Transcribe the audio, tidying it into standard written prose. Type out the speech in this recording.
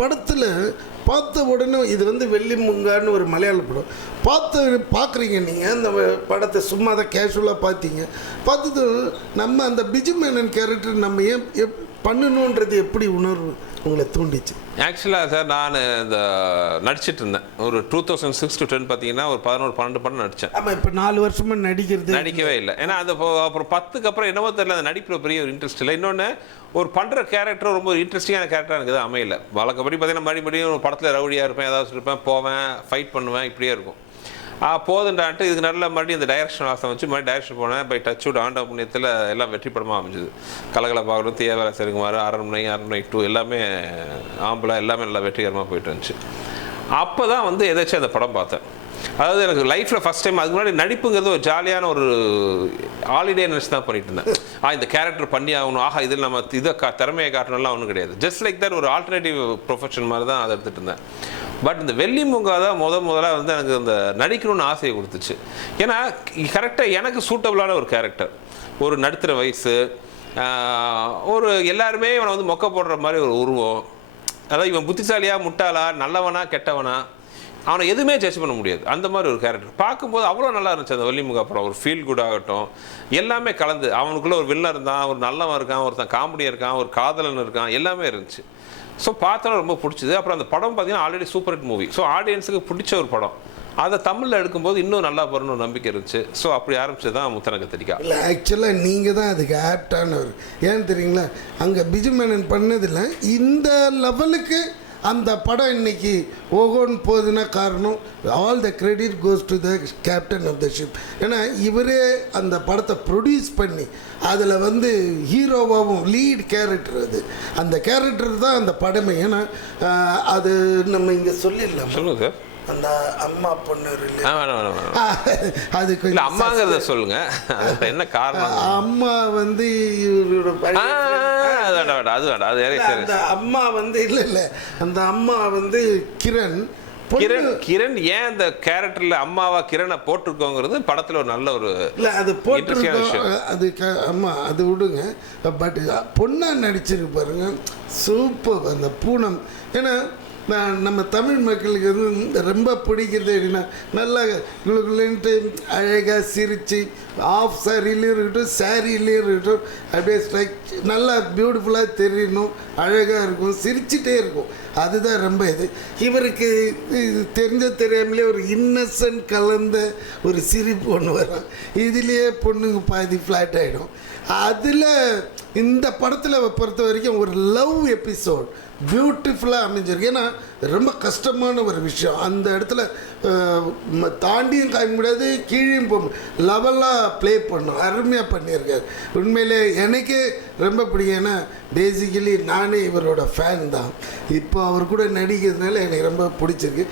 படத்தில் பார்த்த உடனே இது வந்து வெள்ளி முங்கான்னு ஒரு மலையாள படம் பார்க்குறீங்க நீங்கள் அந்த படத்தை சும்மா தான் கேஷுவலாக பார்த்தது நம்ம அந்த பிஜு மேனன் கேரக்டர் நம்ம ஏன் பண்ணணுன்றது எப்படி உணர்வு உங்களை தூண்டிச்சு? ஆக்சுவலாக சார் நான் இந்த நடிச்சிட்டு இருந்தேன் ஒரு 2006 to 10 பார்த்தீங்கன்னா ஒரு 11-12 படம் நடித்தேன். ஆமாம், இப்போ 4 வருஷமாக நடிக்கவே இல்லை. ஏன்னா அந்த அப்புறம் 10க்கு அப்புறம் என்னவோ தெரியல, அந்த நடிப்பில் பெரிய ஒரு இன்ட்ரெஸ்ட் இல்லை. இன்னொன்று ஒரு பண்ணுற கேரக்டர் ரொம்ப இன்ட்ரெஸ்டிங்கான கேரக்டர் எனக்கு தான் அமையல. வழக்கப்படி பார்த்தீங்கன்னா மறுபடியும் ஒரு படத்தில் ரவுடியாக இருப்பேன், ஏதாவது இருப்பேன், போவேன், ஃபைட் பண்ணுவேன், இப்படியே இருக்கும். போதுண்டான்ட்டு இதுக்கு நல்ல மறுபடியும் இந்த டைரக்ஷன் ஆசை வச்சு மறுபடியும் டைரக்ஷன் போனேன். பை டச்சோட ஆண்ட புண்ணியத்தில் எல்லாம் வெற்றி படமாக அமைஞ்சுது. கலகலை பார்க்கணும், தீயவேலை சரிங்குமாறு, அரண்மனை 2 எல்லாமே ஆம்பளை எல்லாமே நல்லா வெற்றிகரமாக போயிட்டு இருந்துச்சு. அப்போ தான் வந்து எதாச்சும் அந்த படம் பார்த்தேன். அதாவது எனக்கு லைஃப்பில் ஃபஸ்ட் டைம் அதுக்கு முன்னாடி நடிப்புங்கிறது ஒரு ஜாலியான ஒரு ஹாலிடே நினச்சி தான் பண்ணிட்டு இருந்தேன். இந்த கேரக்டர் பண்ணி ஆகணும், இதில் நம்ம இதை திறமையை காட்டணும்லாம் ஒன்றும் கிடையாது. ஜஸ்ட் லைக் தட் ஒரு ஆல்டர்னேட்டிவ் ப்ரொஃபஷன் மாதிரி தான் அதை எடுத்துகிட்டு இருந்தேன். பட் இந்த வெள்ளி மூங்கா தான் முதலாக வந்து எனக்கு அந்த நடிக்கணும்னு ஆசையை கொடுத்துச்சு. ஏன்னா கரெக்டாக எனக்கு சூட்டபுளான ஒரு கேரக்டர், ஒரு நடுத்தர வயசு, ஒரு எல்லாருமே இவனை வந்து மொக்க போடுற மாதிரி ஒரு உருவம். அதாவது இவன் புத்திசாலியா முட்டாளா நல்லவனா கெட்டவனா அவனை எதுவுமே ஜட்ஜ் பண்ண முடியாது, அந்த மாதிரி ஒரு கேரக்டர். பார்க்கும்போது அவ்வளோ நல்லா இருந்துச்சு அந்த வெள்ளிமுகா படம். ஒரு ஃபீல் குட் ஆகட்டும், எல்லாமே கலந்து. அவனுக்குள்ளே ஒரு வில்லன் இருந்தான், ஒரு நல்லவன் இருக்கான், ஒருத்தன் காமெடியாக இருக்கான், ஒரு காதலன் இருக்கான், எல்லாமே இருந்துச்சு. ஸோ பார்த்தோன்னா ரொம்ப பிடிச்சிது. அப்புறம் அந்த படம் பார்த்தீங்கன்னா already super hit movie. So ஆடியன்ஸுக்கு பிடிச்ச ஒரு படம், அதை தமிழில் எடுக்கும்போது இன்னும் நல்லா போகணும்னு நம்பிக்கை இருந்துச்சு. ஸோ அப்படி ஆரம்பிச்சது தான் முத்தன கத்திரிக்கா. இல்லை, ஆக்சுவலாக நீங்கள் தான் அதுக்கு ஆப்டானவர். ஏன்னு தெரியுங்களா, அங்கே பிஜு மேனன் பண்ணதில்லை இந்த லெவலுக்கு அந்த படம் இன்னைக்கு ஓகோன்னு போகுதுன்னா காரணம் all the credit goes to the captain of the ship. ஏன்னா இவரே அந்த படத்தை ப்ரொடியூஸ் பண்ணி அதில் வந்து ஹீரோவாகவும் லீட் கேரக்டர், அது அந்த கேரக்டர் தான் அந்த படமே. ஏன்னா அது நம்ம இங்கே சொல்லிடலாம். சொல்லுங்கள் சார். அந்த அம்மா பொண்ணு அதுக்கு அம்மாங்கிறத சொல்லுங்க, என்ன காரணம்? அம்மா வந்து இவரோட அந்த அம்மா வந்து இல்லை அந்த அம்மா வந்து கிரண் கிரண் ஏன் அந்த கேரக்டர்ல அம்மாவா கிரணை போட்டிருக்கோங்கிறது படத்துல ஒரு நல்ல ஒரு இல்லை அது போட்டிருக்கோம். அது அம்மா அது விடுங்க, பட் பொண்ணா நடிச்சிருக்கு பாருங்க, சூப்பர் அந்த பூனம். ஏன்னா நம்ம தமிழ் மக்களுக்கு வந்து ரொம்ப பிடிக்கிறது அப்படின்னா நல்லா குளுகுலுன்ட்டு அழகாக சிரித்து ஆஃப் சாரிலையும் இருக்கட்டும் சாரிலையும் இருக்கட்டும் அப்படியே ஸ்ட்ரைக் நல்லா பியூட்டிஃபுல்லாக தெரியணும், அழகாக இருக்கும், சிரிச்சிட்டே இருக்கும். அதுதான் ரொம்ப இவருக்கு தெரியாமலே ஒரு இன்னசென்ட் கலந்த ஒரு சிரிப்பு ஒன்று வரும். இதுலேயே பொண்ணுங்க பாதி ஃப்ளாட் ஆகிடும். அதில் இந்த படத்தில் பொறுத்த வரைக்கும் ஒரு லவ் எபிசோட் பியூட்டிஃபுல்லாக அமைஞ்சிருக்கு. ஏன்னா ரொம்ப கஷ்டமான ஒரு விஷயம், அந்த இடத்துல தாண்டியும் காய முடியாது, கீழேயும் போக லெவலாக ப்ளே பண்ணும், அருமையாக பண்ணியிருக்காரு. உண்மையிலே எனக்கே ரொம்ப பிடிக்கும். ஏன்னா பேசிக்கலி நானே இவரோட ஃபேன் தான். இப்போ அவர் கூட நடிக்கிறதுனால எனக்கு ரொம்ப பிடிச்சிருக்கு.